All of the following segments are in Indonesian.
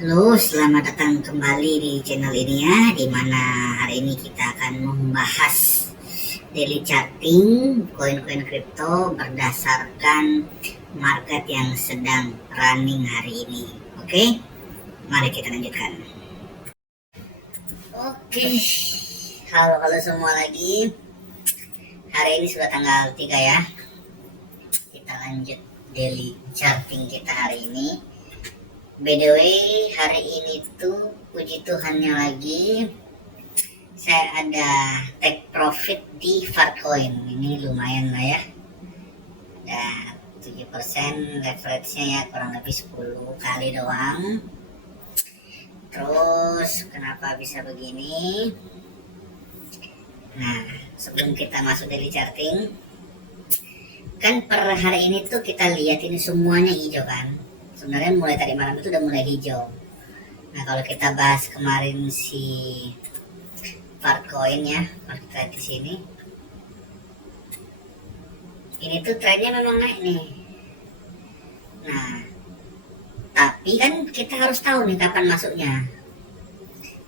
Halo, selamat datang kembali di channel ini ya, di mana hari ini kita akan membahas daily charting koin-koin kripto berdasarkan market yang sedang running hari ini. Oke, mari kita lanjutkan. Oke, halo semua lagi. Hari ini sudah tanggal 3 ya. Kita lanjut daily charting kita hari ini. By the way, hari ini tuh puji Tuhannya lagi saya ada take profit di Farcoin. Ini lumayan lah ya. Ada 7% leverage-nya ya, kurang lebih 10 kali doang. Terus kenapa bisa begini? Nah, sebelum kita masuk daily charting, kan per hari ini tuh kita lihat ini semuanya hijau kan. Sebenarnya mulai tadi malam itu udah mulai hijau. Nah, kalau kita bahas kemarin si Farcoin ya, kalau kita lihat di sini, ini tuh trennya memang naik nih. Nah, tapi kan kita harus tahu nih kapan masuknya.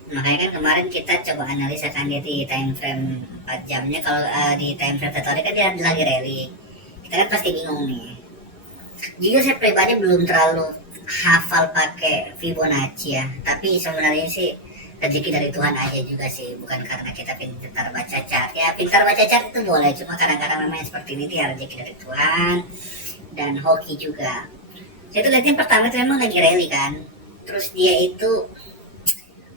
Makanya kan kemarin kita coba analisa kan dia di time frame 4 jamnya. Kalau di time frame 1 hari kan dia lagi rally. Kita kan pasti bingung nih. Jujur saya pribadi belum terlalu hafal pakai Fibonacci ya, tapi sebenarnya sih rezeki dari Tuhan aja juga sih, bukan karena kita pintar baca chart. Ya pintar baca chart itu boleh, cuma kadang-kadang memang seperti ini dia rezeki dari Tuhan dan hoki juga. Saya tuh lihatnya pertama itu memang lagi rally kan, terus dia itu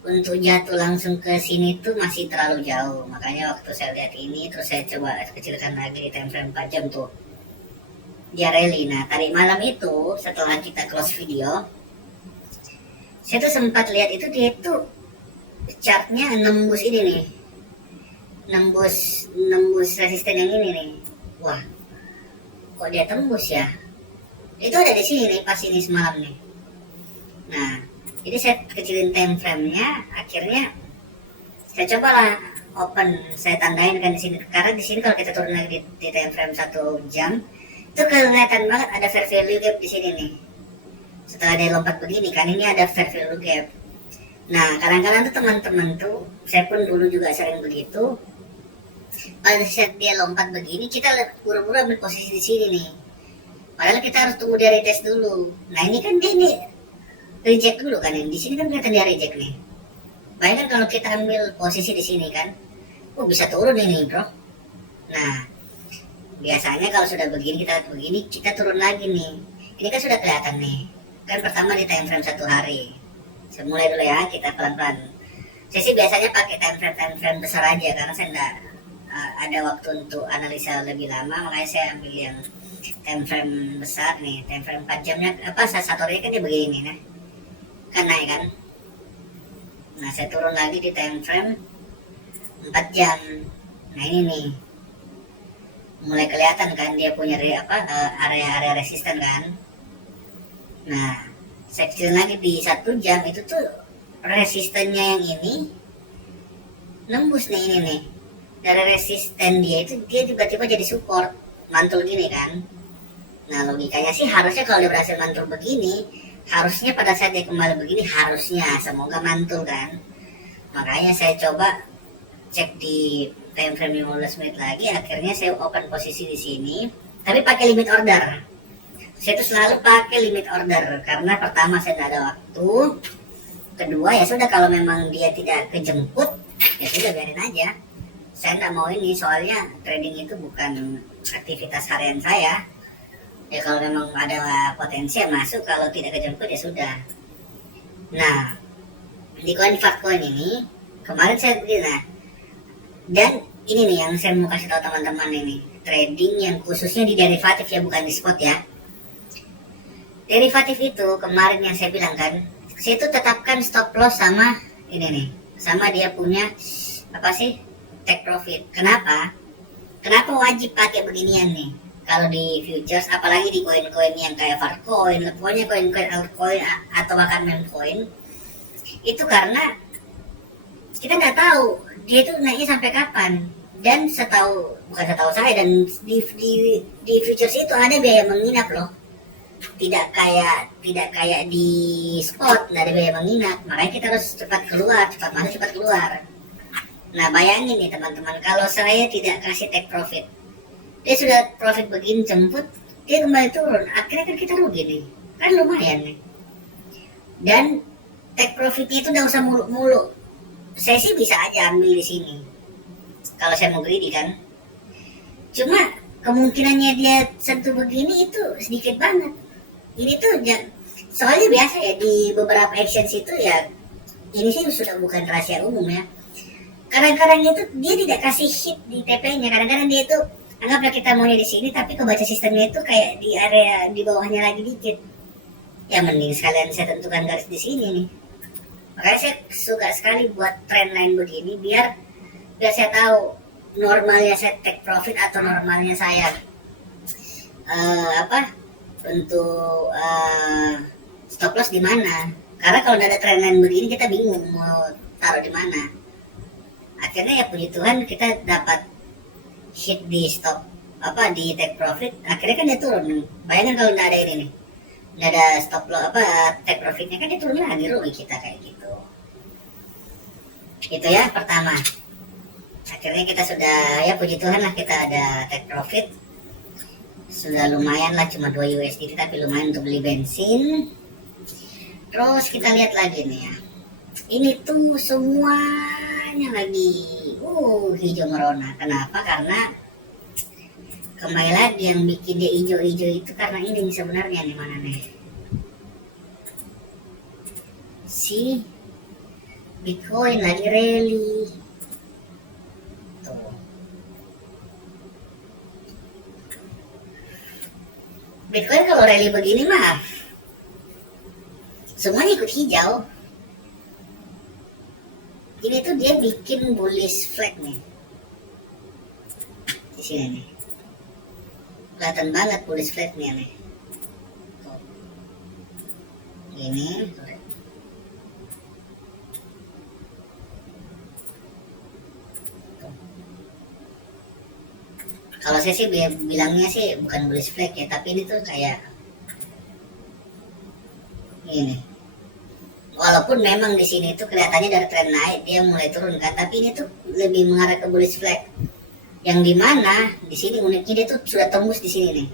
untuk jatuh langsung ke sini tuh masih terlalu jauh. Makanya waktu saya lihat ini terus saya coba kecilkan lagi di time frame 4 jam tuh dia rally. Nah, tadi malam itu setelah kita close video, saya tuh sempat lihat itu dia tuh chartnya nembus ini nih, nembus resisten yang ini nih. Wah, kok dia tembus ya? Itu ada di sini nih, pas ini semalam nih. Nah, jadi saya kecilin time frame-nya, akhirnya saya cobalah open, saya tandain kan di sini, karena di sini kalau kita turun lagi di time frame 1 jam itu kelihatan banget ada fair value gap di sini nih. Setelah dia lompat begini kan, ini ada fair value gap. Nah, kadang-kadang tuh teman-teman tuh, saya pun dulu juga sering begitu. Pada saat dia lompat begini, kita buru-buru ambil posisi di sini nih. Padahal kita harus tunggu dia retest dulu. Nah, ini kan dia nih reject dulu kan, yang di sini kan kelihatan dia reject nih. Bayangkan kalau kita ambil posisi di sini kan, bisa turun ini bro. Nah, biasanya kalau sudah begini kita turun lagi nih. Ini kan sudah kelihatan nih. Kan pertama di time frame 1 hari. Saya mulai dulu ya, kita pelan-pelan. Saya sih biasanya pakai time frame besar aja karena saya enggak ada waktu untuk analisa lebih lama, makanya saya ambil yang time frame besar nih. Time frame 4 jamnya satu hari kan dia begini nah. Kan naik kan. Nah, saya turun lagi di time frame 4 jam. Nah, ini nih mulai kelihatan kan dia punya area-area resisten kan. Nah, saya kecil lagi di 1 jam itu tuh resistennya yang ini nembus nih, ini nih. Dari resisten dia itu dia tiba-tiba jadi support, mantul gini kan. Nah, logikanya sih harusnya kalau dia berhasil mantul begini, harusnya pada saat dia kembali begini, harusnya semoga mantul kan. Makanya saya coba cek di time frame 15 menit lagi, akhirnya saya open posisi di sini, tapi pakai limit order. Saya tuh selalu pakai limit order karena pertama saya tidak ada waktu, kedua ya sudah kalau memang dia tidak kejemput ya sudah biarin aja. Saya tidak mau ini, soalnya trading itu bukan aktivitas harian saya. Ya kalau memang ada potensi ya masuk, kalau tidak kejemput ya sudah. Nah, di koin Farcoin ini kemarin saya beli, nah, dan ini nih yang saya mau kasih tahu teman-teman ini, trading yang khususnya di derivatif ya, bukan di spot ya. Derivatif itu kemarin yang saya bilang kan, saya itu tetapkan stop loss sama ini nih, sama dia punya take profit. Kenapa wajib pakai beginian nih kalau di futures, apalagi di koin-koin yang kayak Farcoin, pokoknya koin-koin altcoin atau bahkan meme-coin itu, karena kita nggak tahu dia itu naiknya sampai kapan. Dan bukan setahu saya, dan di futures itu ada biaya menginap loh. tidak kayak di spot, nggak ada biaya menginap, makanya kita harus cepat keluar, cepat masuk, cepat keluar. Nah bayangin nih teman-teman, kalau saya tidak kasih take profit, dia sudah profit begini jemput, dia kembali turun, akhirnya kan kita rugi nih, kan lumayan nih. Dan take profitnya itu nggak usah muluk-muluk, saya sih bisa aja ambil di sini kalau saya mau greedy kan, cuma kemungkinannya dia sentuh begini itu sedikit banget. Ini tuh soalnya biasa ya di beberapa actions itu ya, ini sih sudah bukan rahasia umum ya, kadang-kadang itu dia tidak kasih hit di TP-nya, kadang-kadang dia itu anggaplah kita maunya di sini tapi kebaca sistemnya itu kayak di area di bawahnya lagi dikit, ya mending sekalian saya tentukan garis di sini nih. Makanya saya suka sekali buat trendline begini, biar saya tahu normalnya saya take profit atau normalnya saya untuk stop loss di mana. Karena kalau ada trendline begini kita bingung mau taruh di mana. Akhirnya ya puji Tuhan kita dapat hit di stop di take profit, akhirnya kan dia turun. Bayangkan kalau nggak ada ini nih, nggak ada stop loss take profitnya, kan dia turun lagi, rugi kita kayak gitu. Itu ya pertama. Akhirnya kita sudah, ya puji Tuhan lah, kita ada take profit. Sudah lumayan lah, cuma 2 USD tapi lumayan untuk beli bensin. Terus kita lihat lagi nih ya, ini tuh semuanya lagi hijau merona. Kenapa? Karena kembali lagi yang bikin dia hijau-hijau itu karena ini sebenarnya nih, mana nih si Bitcoin lagi rally tuh. Bitcoin kalau rally begini mah semuanya ikut hijau. Ini tuh dia bikin bullish flag nih di sini nih, kelihatan banget bullish flagnya nih. Tuh. Ini kalau saya sih bilangnya sih bukan bullish flag ya, tapi ini tuh kayak ini. Walaupun memang di sini tuh kelihatannya dari tren naik dia mulai turun kan, tapi ini tuh lebih mengarah ke bullish flag. Yang dimana di sini uniknya dia tuh sudah tembus di sini nih,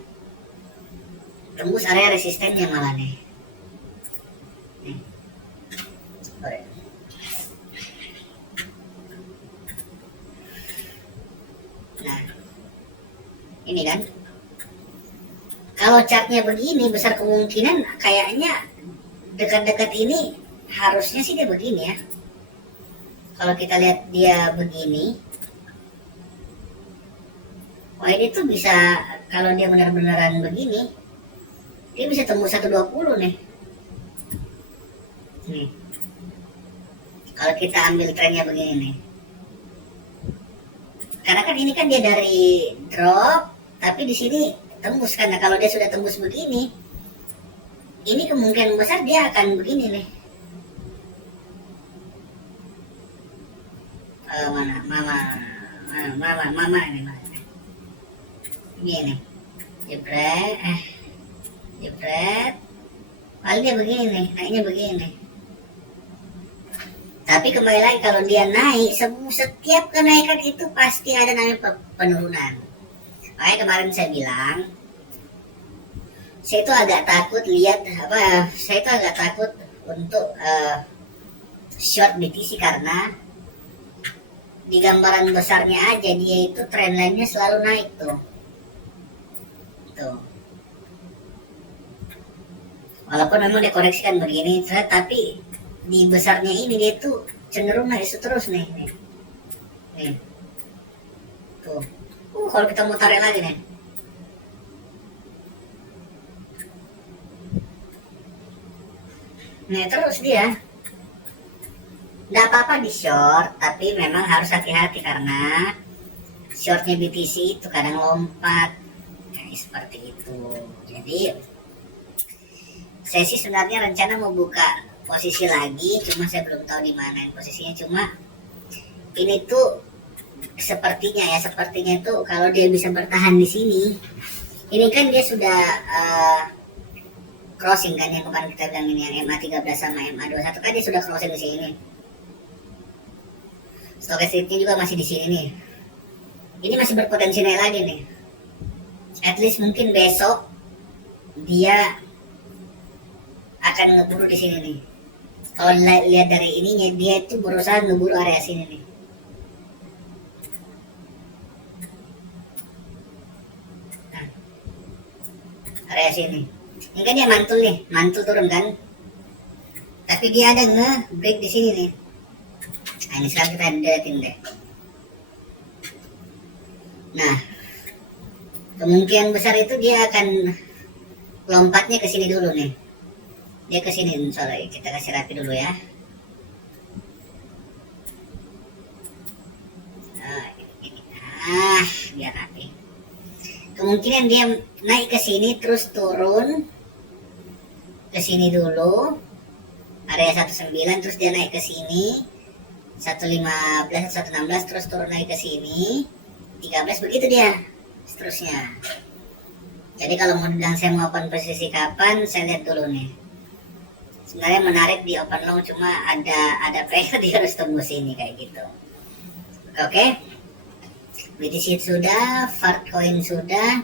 tembus area resistennya malah nih. Nih. Nah, ini kan, kalau chartnya begini besar kemungkinan kayaknya dekat-dekat ini harusnya sih dia begini ya. Kalau kita lihat dia begini, wah ini tuh bisa, kalau dia benar-benaran begini, dia bisa tembus 120 nih. Nih. Kalau kita ambil trennya begini nih. Karena kan ini kan dia dari drop, tapi di sini tembus, karena kalau dia sudah tembus begini, ini kemungkinan besar dia akan begini nih. Mama ini nih, jebret, paling dia begini nih, naiknya begini. Tapi kembali lagi, kalau dia naik, setiap kenaikan itu pasti ada namanya penurunan. Makanya kemarin saya bilang, saya itu agak takut untuk short BTC, karena di gambaran besarnya aja dia itu trendline-nya selalu naik tuh. Walaupun memang dia koreksikan begini, tapi di besarnya ini dia tuh cenderung naik terus nih. Tuh. Kalau kita mau tarik lagi nih. Nah terus dia. Nggak apa-apa di short, tapi memang harus hati-hati karena shortnya BTC itu kadang lompat kayak seperti itu. Jadi saya sih sebenarnya rencana mau buka posisi lagi, cuma saya belum tahu di mana posisinya. Cuma ini tuh sepertinya tuh kalau dia bisa bertahan di sini, ini kan dia sudah crossing kan, yang kemarin kita bilang ini yang MA13 sama MA21 kan dia sudah crossing di sini. Stokastiknya juga masih di sini nih. Ini masih berpotensi naik lagi nih. At least mungkin besok dia akan ngeburu di sini nih. Kalau lihat dari ininya, dia itu berusaha ngeburu area sini nih. Nah, area sini. Ini kan dia mantul turun kan. Tapi dia ada nge-break di sini nih. Nah, ini sekarang kita lihatin deh. Nah, kemungkinan besar itu dia akan lompatnya ke sini dulu nih. Dia ke sini, soalnya kita kasih rapi dulu ya. Biar rapi. Kemungkinan dia naik ke sini terus turun ke sini dulu. Area 19 terus dia naik ke sini. 115, 116 terus turun naik ke sini. 13 begitu dia seterusnya. Jadi kalau mau bilang saya mau open posisi kapan, saya lihat dulu nih. Sebenarnya menarik di open long, cuma ada PR dia harus tembus ini kayak gitu. Oke. BTC sudah, Fartcoin sudah.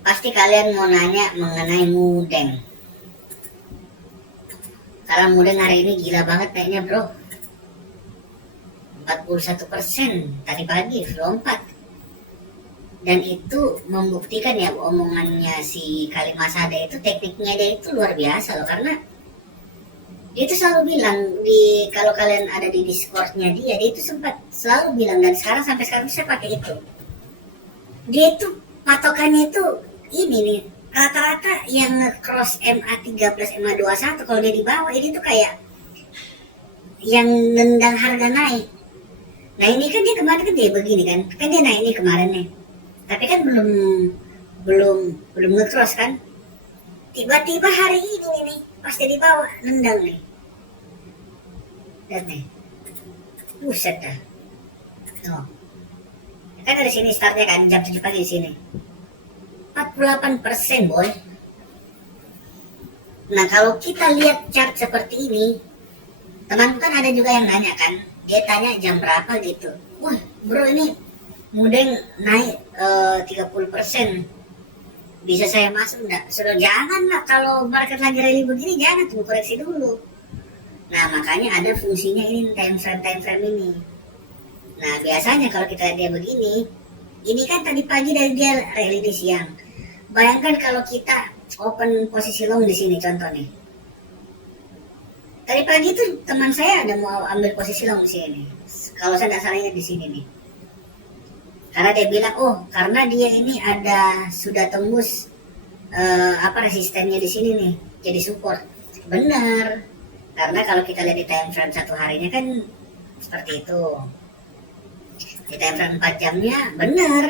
Pasti kalian mau nanya mengenai Mudeng. Karena Mudeng hari ini gila banget naiknya, bro. 41% tadi pagi lompat, dan itu membuktikan ya omongannya si Kalimasada itu, tekniknya dia itu luar biasa loh, karena dia itu selalu bilang kalau kalian ada di Discordnya dia itu sempat selalu bilang, dan sampai sekarang saya pakai itu. Dia itu patokannya itu ini nih, rata-rata yang cross MA13 MA21 kalau dia di bawah ini tuh kayak yang nendang harga naik. Nah ini kan dia kemarin kan dia begini kan dia naik ini kemarin nih, tapi kan belum nge-cross kan. Tiba-tiba hari ini nih pas dia di bawah nendang nih. Lihat nih, buset dah. Tuh, kan dari sini startnya kan jam 7 pagi di sini. 48% boy. Nah kalau kita lihat chart seperti ini, teman kan ada juga yang nanya kan, dia tanya jam berapa gitu. Wah bro, ini Mudeng naik 30%, bisa saya masuk enggak? Sudah jangan lah, kalau market lagi rally begini jangan, tunggu koreksi dulu. Nah makanya ada fungsinya ini time frame ini. Nah biasanya kalau kita lihat dia begini, ini kan tadi pagi dari dia rally di siang. Bayangkan kalau kita open posisi long di sini contoh nih. Tadi pagi tuh teman saya ada mau ambil posisi long di sini. Kalau saya tidak salahnya di sini nih. Karena dia bilang, oh karena dia ini sudah tembus resistennya di sini nih, jadi support. Benar. Karena kalau kita lihat di time frame satu harinya kan seperti itu. Di time frame 4 jamnya benar.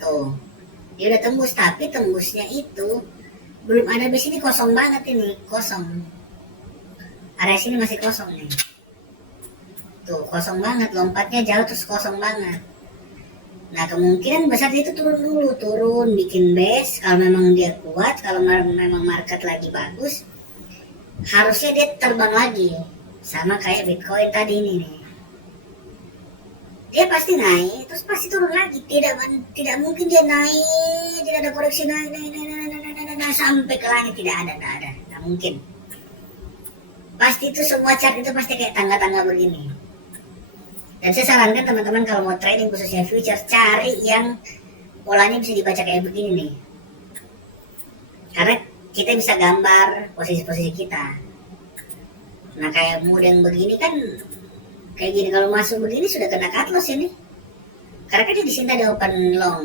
Tuh. Dia udah tembus, tapi tembusnya itu belum ada di sini, kosong banget ini, kosong. Area sini masih kosong nih. Tuh kosong banget, lompatnya jauh terus kosong banget. Nah kemungkinan besar dia itu turun bikin base. Kalau memang dia kuat, kalau memang market lagi bagus, harusnya dia terbang lagi. Sama kayak Bitcoin tadi ini nih. Dia pasti naik terus pasti turun lagi. Tidak mungkin dia naik, tidak ada koreksi naik sampai ke langit, tidak ada, tidak mungkin. Pasti itu semua chart itu pasti kayak tangga-tangga begini. Dan saya sarankan teman-teman kalau mau trading khususnya future, cari yang polanya bisa dibaca kayak begini nih. Karena kita bisa gambar posisi-posisi kita. Nah kayak Mudeng begini kan, kayak gini kalau masuk begini sudah kena cut loss ini. Karena kan dia di sini ada open long.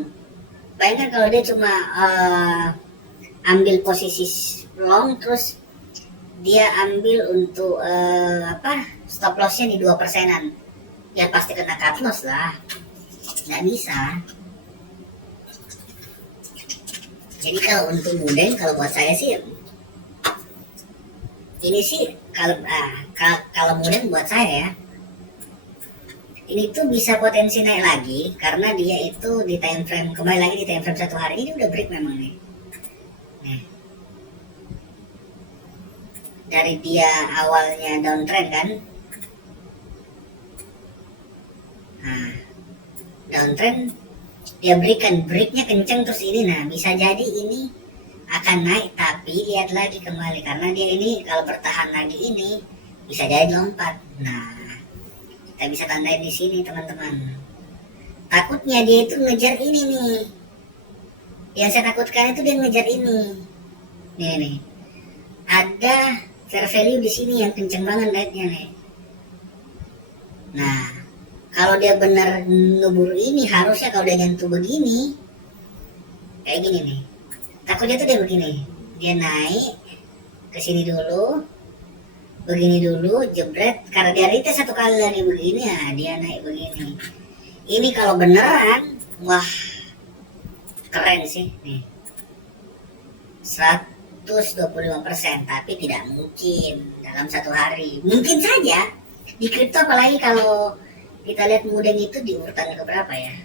Bayangkan kalau dia cuma ambil posisi long terus dia ambil untuk stop lossnya di 2%-an, ya pasti kena cut loss lah, nggak bisa. Jadi kalau untuk Mudeng, kalau buat saya sih ini sih kalau Mudeng buat saya ya, ini tuh bisa potensi naik lagi karena dia itu di time frame, kembali lagi di time frame satu hari ini udah break memang nih. Nah, dari dia awalnya downtrend kan. Nah, downtrend dia berikan breaknya kenceng terus ini, nah bisa jadi ini akan naik, tapi lihat lagi kembali karena dia ini kalau bertahan lagi ini bisa jadi lompat. Nah, kita bisa tandai di sini teman-teman. Takutnya dia itu ngejar ini nih. Yang saya takutkan itu dia ngejar ini. Nih. Ada fair value di sini yang kenceng banget naiknya nih. Nah, kalau dia benar ngeburu ini, harusnya kalau dia nyentuh begini, kayak gini nih. Takutnya tuh dia begini. Dia naik ke sini dulu, begini dulu, jebret. Karena dia retest satu kali lagi begini, ya dia naik begini. Ini kalau beneran, wah keren sih nih. 125%, tapi tidak mungkin dalam satu hari. Mungkin saja di kripto, apalagi kalau kita lihat Mudeng itu di urutan keberapa ya?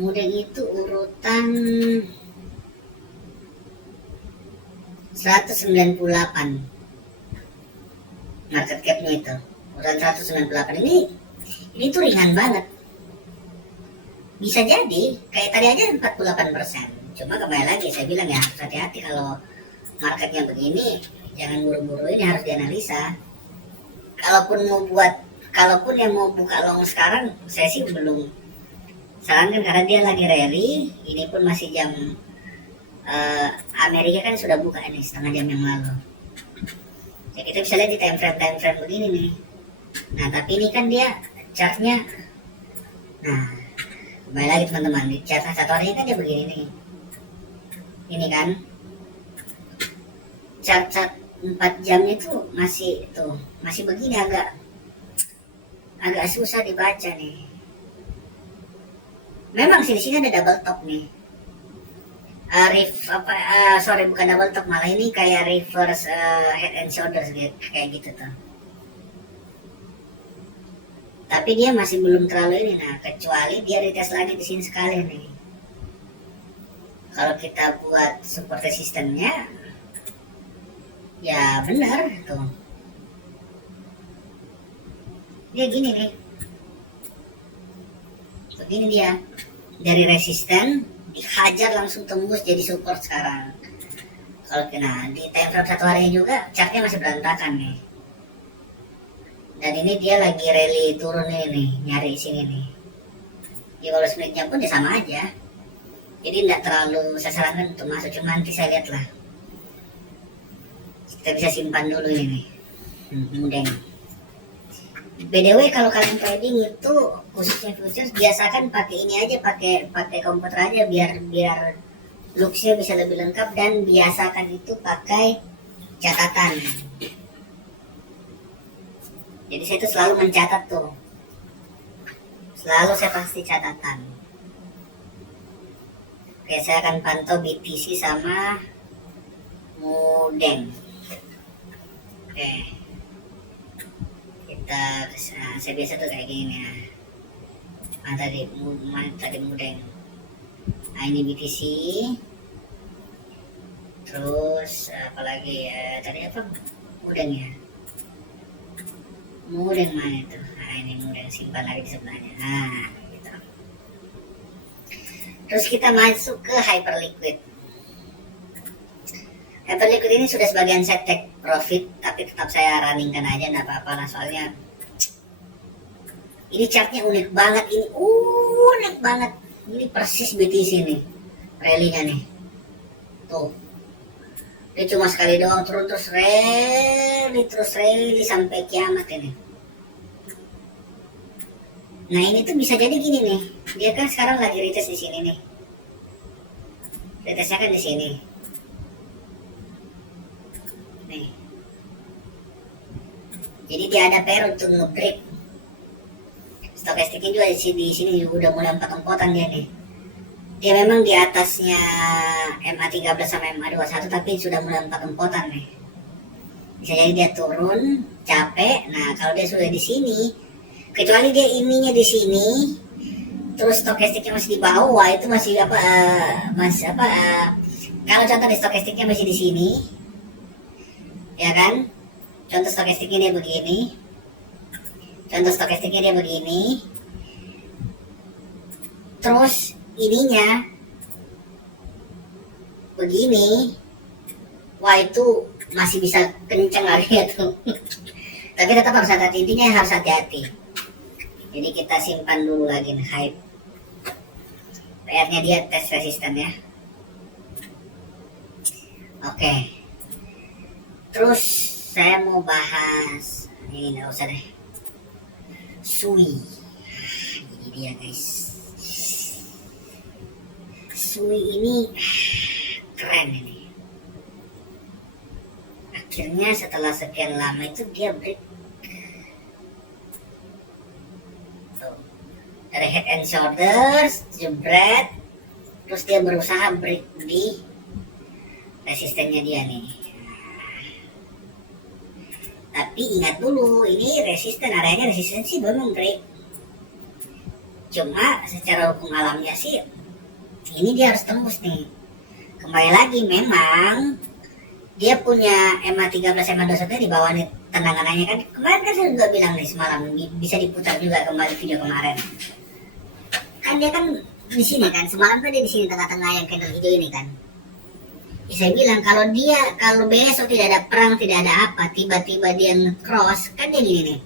Mudeng itu urutan 198 market capnya itu. Urutan 198 ini tuh ringan banget. Bisa jadi kayak tadi aja 48%. Cuma kembali lagi saya bilang ya, hati-hati kalau marketnya begini, jangan buru-buru, ini harus dianalisa. Kalaupun yang mau buka long sekarang, saya sih belum sarankan karena dia lagi rally. Ini pun masih jam Amerika kan sudah buka ini setengah jam yang lalu. Ya kita bisa lihat di time frame begini nih. Nah tapi ini kan dia chartnya. Nah kembali lagi teman-teman, di chart satu harinya kan dia begini nih. Ini kan chart 4 jamnya tuh masih begini, agak susah dibaca nih. Memang sih di sini ada double top nih. Bukan double top, malah ini kayak reverse head and shoulders kayak gitu tuh. Tapi dia masih belum terlalu ini, nah kecuali dia retest lagi di sini sekali nih. Kalau kita buat support resistance-nya, ya benar tuh. Dia gini nih. Begini dia. Dari resisten dihajar langsung tembus jadi support sekarang. Kalau kena di time frame satu harinya juga chartnya masih berantakan nih. Dan ini dia lagi rally turun ini, nyari sini nih. Di 15 menit jam pun dia sama aja. Jadi tidak terlalu saya sarankan untuk masuk, cuma nanti saya lihat lah. Kita bisa simpan dulu ini. Mudeng. BDW kalau kalian trading itu khususnya futures, biasakan pakai ini aja, pakai komputer aja biar looksnya bisa lebih lengkap, dan biasakan itu pakai catatan. Jadi saya itu selalu mencatat tuh. Selalu saya pasti catatan. Oke, saya akan pantau BTC sama Mudeng. Oke. Saya biasa tuh kayak gini ya. Tadi Mudeng. Nah, ini BTC. Terus apalagi ya, tadi apa? Mudeng ya. Mudeng mana itu? Nah, ini Mudeng, simpan lagi di sebelahnya. Nah, gitu. Terus kita masuk ke Hyperliquid. Hyperliquid ini sudah sebagian saya take profit, tapi tetap saya runningkan aja, nggak apa-apa lah, soalnya ini chartnya unik banget, ini persis BTC nih, rally-nya nih, tuh, dia cuma sekali doang turun terus rally sampai kiamat ini. Nah ini tuh bisa jadi gini nih, dia kan sekarang lagi retest di sini nih, retestnya kan di sini. Nih. Jadi dia ada pair untuk nge-break. Stokastiknya juga di sini udah mulai empot-empotan dia nih. Dia memang di atasnya MA13 sama MA21, tapi sudah mulai empot-empotan nih. Bisa jadi dia turun, capek. Nah kalau dia sudah di sini, kecuali dia ininya di sini, terus stokastiknya masih di bawah, itu masih kalau contoh di stokastiknya masih di sini, ya kan? Contoh stokastiknya dia begini, terus ininya begini, wah itu masih bisa kenceng lagi tuh. Tapi tetap harus hati-hati, intinya harus hati-hati. Jadi kita simpan dulu lagi hype. PR-nya dia tes resisten ya. Oke. Terus saya mau bahas ini, nggak usah deh. Sui. Ini dia guys. Sui ini keren ini. Akhirnya setelah sekian lama itu dia break. Tuh. Dari head and shoulders, jebret. Terus dia berusaha break di resistennya dia nih. Tapi ingat dulu, ini resisten, areanya resistensi belum break. Cuma secara hukum alamnya sih, ini dia harus tembus nih. Kembali lagi, memang dia punya MA13, MA21 di bawah nih tendangannya kan. Kemarin kan saya juga bilang nih semalam, bisa diputar juga kembali video kemarin. Kan dia kan di sini kan, semalam kan dia di sini tengah-tengah yang candle hijau ini kan. Saya bilang kalau besok tidak ada perang, tidak ada apa, tiba-tiba dia nge-cross, kan dia gini nih.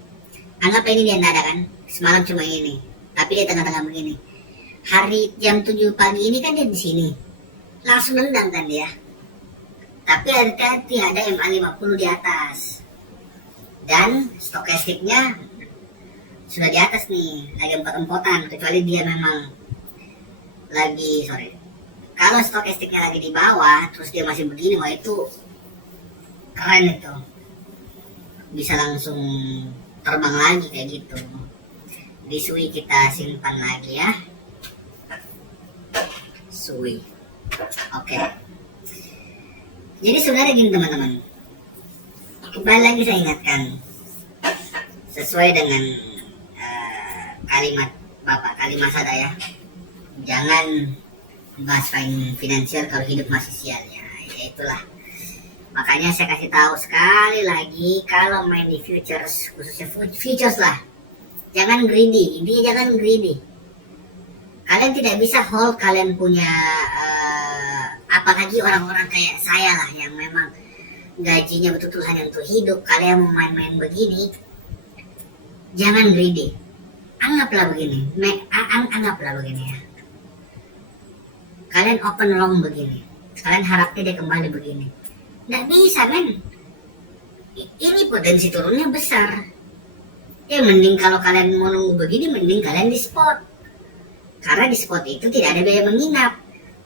Anggap ini dia nggak ada kan, semalam cuma ini, tapi dia tengah-tengah begini. Hari jam 7 pagi ini kan dia di sini, langsung nendang kan dia. Tapi hati-hati, ada MA50 di atas. Dan stokastiknya sudah di atas nih, lagi empot-empotan, kecuali dia memang lagi, kalau stokastiknya lagi di bawah, terus dia masih begini, wah itu keren itu. Bisa langsung terbang lagi kayak gitu. Di Sui kita simpan lagi ya. Sui. Oke. Jadi sebenarnya gini teman-teman. Kembali lagi saya ingatkan. Sesuai dengan kalimat Bapak Kalimasada ya. Jangan bahas finansial kalau hidup masih sial ya itulah. Makanya saya kasih tahu sekali lagi, kalau main di futures, khususnya futures lah, jangan greedy. Intinya jangan greedy. Kalian tidak bisa hold, kalian punya apalagi orang-orang kayak saya lah yang memang gajinya betul-betul hanya untuk hidup. Kalian mau main-main begini, jangan greedy. Anggaplah begini, anggaplah begini ya. Kalian open long begini, kalian harapnya dia kembali begini, nggak bisa men. Ini potensi turunnya besar. Ya mending kalau kalian mau nunggu begini, mending kalian di spot, karena di spot itu tidak ada biaya menginap.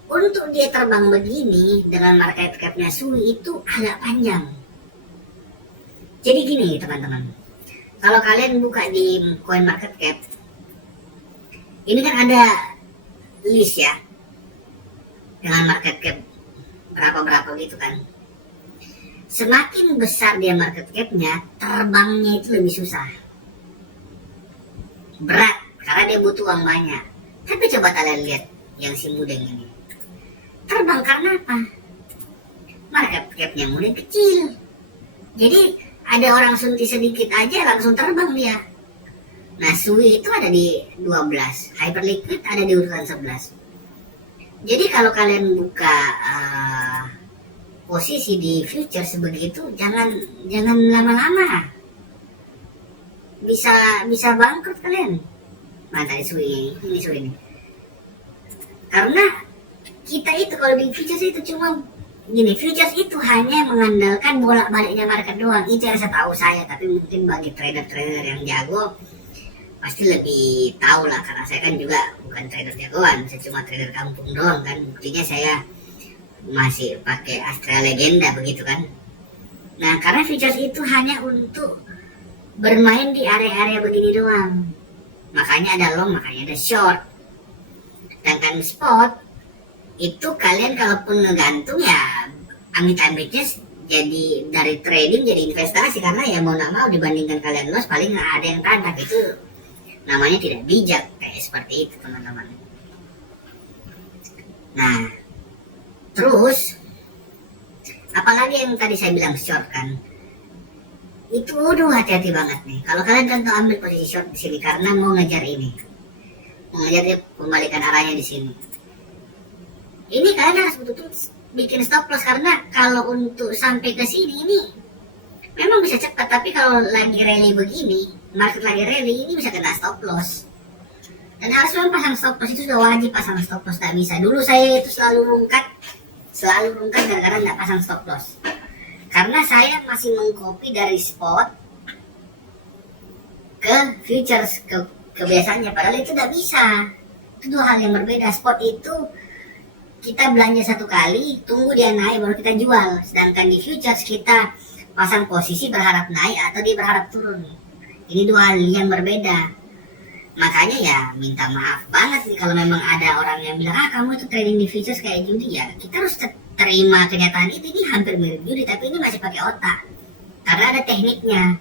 Untuk dia terbang begini dengan market capnya Sui itu agak panjang. Jadi gini teman-teman, kalau kalian buka di coin market cap, ini kan ada list ya, dengan market cap berapa gitu kan. Semakin besar dia market capnya, terbangnya itu lebih susah, berat, karena dia butuh uang banyak. Tapi coba kalian lihat yang si Mudeng ini, terbang karena apa? Market capnya Mudeng kecil, jadi ada orang sunti sedikit aja langsung terbang dia. Nah Sui itu ada di 12, Hyperliquid ada di urutan 11. Jadi kalau kalian buka posisi di futures begitu, jangan lama-lama, bisa bangkrut kalian. Nah tadi Sui ini, karena kita itu kalau di futures itu cuma gini, futures itu hanya mengandalkan bolak-baliknya market doang. Itu yang saya tahu saya, tapi mungkin bagi trader-trader yang jago pasti lebih tahu lah, karena saya kan juga bukan trader jagoan, saya cuma trader kampung doang kan. Buktinya saya masih pakai Astra Legenda begitu kan. Nah karena futures itu hanya untuk bermain di area-area begini doang, makanya ada long, makanya ada short. Sedangkan spot itu kalian kalaupun ngegantung ya amit-amitnya jadi dari trading jadi investasi, karena ya mau nggak mau dibandingkan kalian loss paling nggak ada yang tandak. Itu namanya tidak bijak kayak seperti itu teman-teman. Nah terus apalagi yang tadi saya bilang short kan, Itu udah hati-hati banget nih. Kalau kalian contoh ambil posisi short di sini karena mau ngejar ini, mau ngejar dia kembalikan arahnya di sini. Ini kalian harus betul-betul bikin stop loss karena kalau untuk sampai ke sini ini memang bisa cepat, tapi kalau lagi rally begini, market lagi rally ini bisa kena stop loss. Dan harus memang pasang stop loss, itu sudah wajib pasang stop loss, tak bisa. Dulu saya itu selalu rungkat gara-gara nggak pasang stop loss. Karena saya masih mengcopy dari spot ke futures, kebiasaannya, padahal itu tidak bisa. Itu dua hal yang berbeda. Spot itu kita belanja satu kali, tunggu dia naik baru kita jual. Sedangkan di futures kita pasang posisi berharap naik atau dia berharap turun. Ini dua hal yang berbeda. Makanya ya minta maaf banget nih kalau memang ada orang yang bilang, kamu itu trading di futures kayak judi. Ya kita harus terima kenyataan itu. Ini hampir mirip judi, tapi ini masih pakai otak karena ada tekniknya.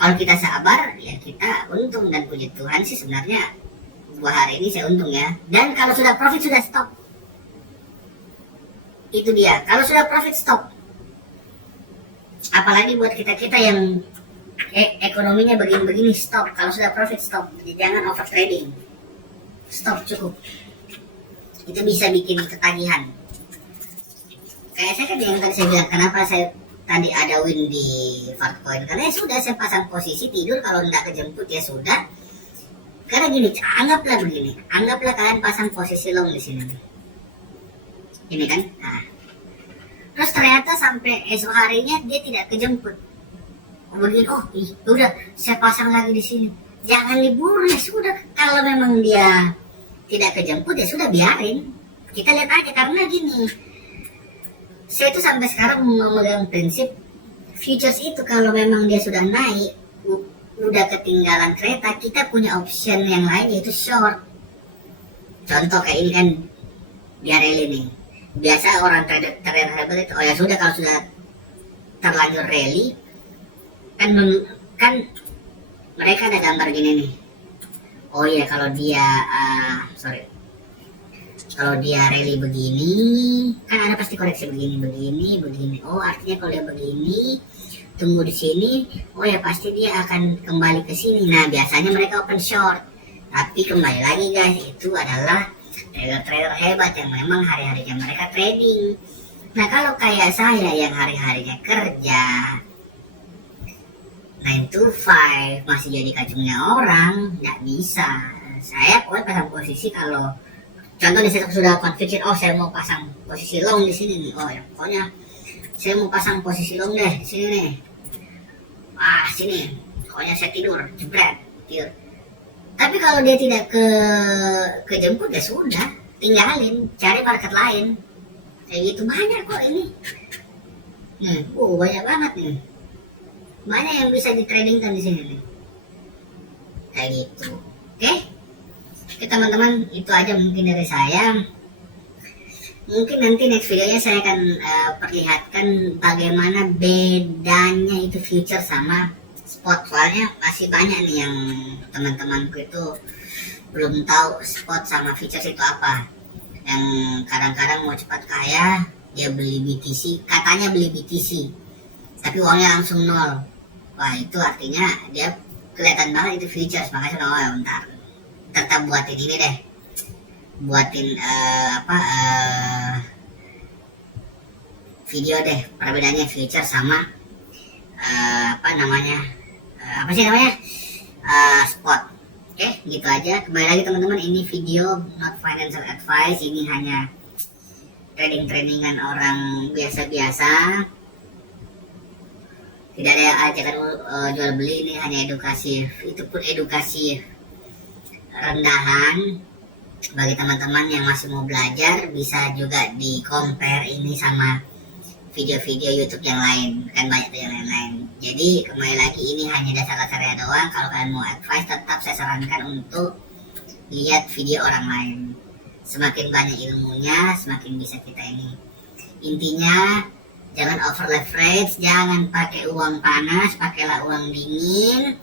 Kalau kita sabar ya kita untung, dan puji Tuhan sih sebenarnya dua hari ini saya untung ya. Dan kalau sudah profit sudah stop. Itu dia, kalau sudah profit stop. Apalagi buat kita yang ekonominya begini-begini, stop. Kalau sudah profit stop, jangan over trading, stop, cukup. Itu bisa bikin ketagihan. Kayak saya kan yang tadi saya bilang, kenapa saya tadi ada win di Farcoin, karena ya sudah saya pasang posisi tidur, kalau nggak kejemput ya sudah. Karena gini, anggaplah begini, anggaplah kalian pasang posisi long di sini nih. Ini kan, nah. Terus ternyata sampai esok harinya dia tidak kejemput. Begini, udah saya pasang lagi di sini. Jangan libur ya sudah. Kalau memang dia tidak kejemput ya sudah, biarin. Kita lihat aja, karena gini, saya tuh sampai sekarang memegang prinsip futures itu kalau memang dia sudah naik, udah ketinggalan kereta, kita punya option yang lain yaitu short. Contoh kayak ini kan, dia rally nih. Biasa orang trader hebat itu, ya sudah kalau sudah terlanjur rally, kan mereka ada gambar gini nih. Oh iya, kalau dia kalau dia rally begini, kan ada pasti koreksi begini. Oh artinya kalau dia begini, tunggu di sini. Oh ya pasti dia akan kembali ke sini. Nah biasanya mereka open short. Tapi kembali lagi guys, itu adalah trader hebat yang memang hari-harinya mereka trading. Nah kalau kayak saya yang hari-harinya kerja 9 to 5 masih jadi kacungnya orang, nggak bisa. Saya pokoknya pasang posisi kalau contoh nih, saya sudah conviction, saya mau pasang posisi long di sini nih. Ya pokoknya saya mau pasang posisi long deh sini nih. Sini. Pokoknya saya tidur, jebret, tidur. Tapi kalau dia tidak kejemput ya sudah, tinggalin, cari market lain. Kayak gitu banyak kok ini. Banyak banget nih. Banyak yang bisa di trading kan di sini nih. Kayak gitu. Oke, teman-teman, itu aja mungkin dari saya. Mungkin nanti next videonya saya akan perlihatkan bagaimana bedanya itu future sama spot. Soalnya masih banyak nih yang teman-temanku itu belum tahu spot sama futures itu apa. Yang kadang-kadang mau cepat kaya, dia beli BTC, katanya beli BTC, tapi uangnya langsung nol. Wah itu artinya dia kelihatan banget itu futures. Makanya bentar, tetap buatin ini deh, buatin video deh perbedaannya future sama spot. Oke, gitu aja. Kembali lagi teman-teman, ini video not financial advice, ini hanya tradingan orang biasa-biasa. Tidak ada ajakan jual beli, ini hanya edukasi. Itu pun edukasi rendahan. Bagi teman-teman yang masih mau belajar, bisa juga di compare ini sama video-video YouTube yang lain, kan banyak yang lain-lain. Jadi kembali lagi, ini hanya dasar-dasarnya doang. Kalau kalian mau advice, tetap saya sarankan untuk lihat video orang lain. Semakin banyak ilmunya, semakin bisa kita ini. Intinya jangan over leverage, jangan pakai uang panas, pakailah uang dingin,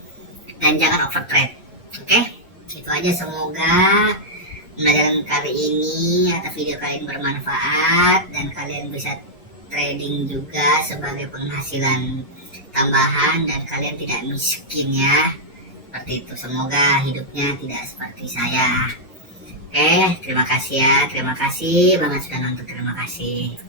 dan jangan over trade. Oke, itu aja. Semoga pembelajaran kali ini atau video kali ini bermanfaat dan kalian bisa trading juga sebagai penghasilan tambahan dan kalian tidak miskin ya. Seperti itu, semoga hidupnya tidak seperti saya. Oke, terima kasih ya, terima kasih banget sudah nonton, terima kasih.